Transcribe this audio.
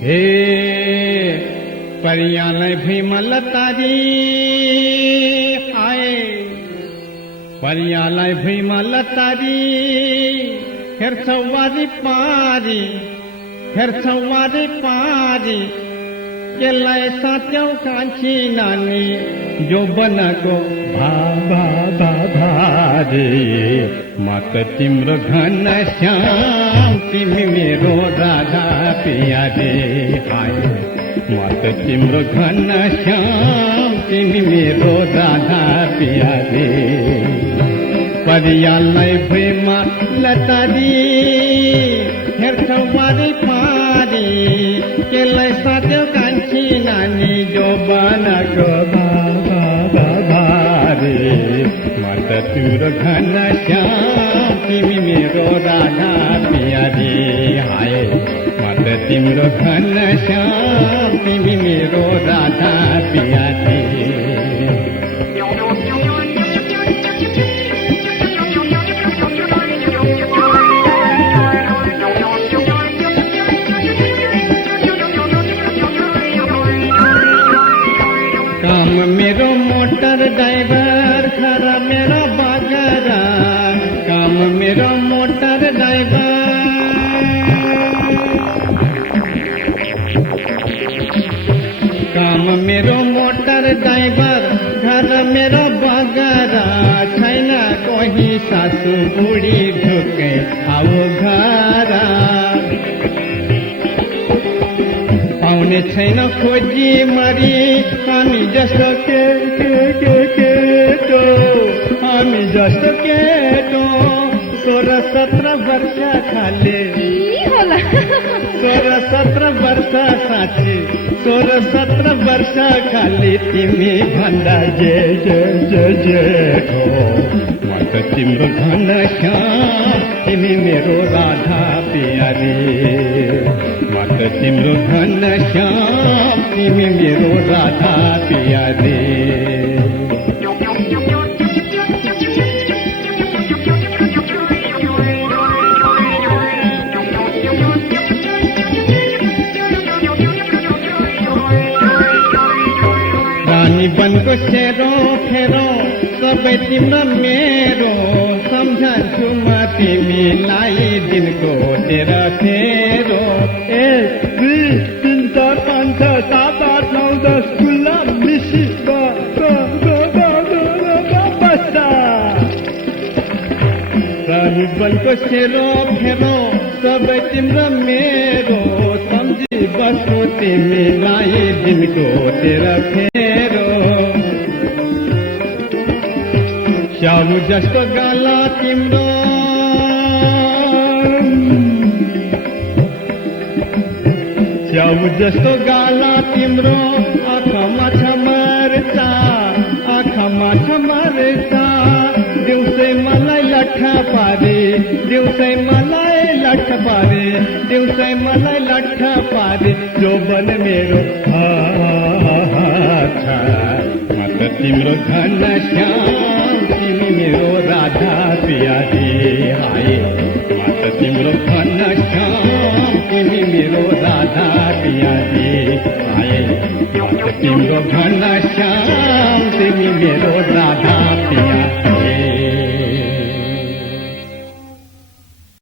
हे परियालय भीमल तारी आए परियालय भीमल तारी फिर सवारी पारी के लय सात्यों कांची नानी जो बना को भारे मत तिम्रो घन श्याम तिमी मेरो राधा पिया रे आए मत तिम्रो घन श्याम तिमी मेरो राधा पिया रे परियालय भीमा लतारी हेर सवारी पारी के लय सात्यों कांची नानी जो बना को भारे मत तिम्रो घन श्याम तिमी मेरो राधा पिया रे हाय मत तिम्रो घन श्याम तिमी मेरो राधा पिया रे काम मेरो मोटर ड्राइवर घर मेरा बागरा काम मेरो मोटर ड्राइवर काम मेरो मोटर ड्राइवर घर मेरो बागरा छैन कोही सासु बुढी ढुके आओ घर पाउने छैन खोजी मरी हामी जस्तो केटो हामी जस्तो केटो 16-17 वर्ष खाले 16-17 वर्ष साथी 16-17 वर्ष खाली तिमी भन्दा जेठो म त तिम्रो घन श्याम तिमी मेरो राधा पिया रे म त तिम्रो घन श्याम तिमी मेरो राधा पिया रे रानी बनको सेरो फेरो सबै तिम्रो मेरो सम्झन्छु म तिमीलाई दिनको तेरा फेरो 1 2 3 4 5 6 7 8 9 10 खुल्ला मिसी बस्ता रानी बनको सेरो फेरो सबै तिम्रो मेरो सम्झी बस्छु तिमीलाई दिनको तेरा फेरो श्यामु जस्तो गाला तिम्रो श्यामु जस्तो गाला तिम्रो आँखामा छ मर्चा दिउँसै मलाई लट्ठा पारे दिउँसै मलाई लट्ठा पारे जो बन मेरो म त तिम्रो घन श्याम तिमी मेरो राधा पिया रे हाय म त तिम्रो घन श्याम तिमी मेरो राधा पिया रे हाय म त तिम्रो घन श्याम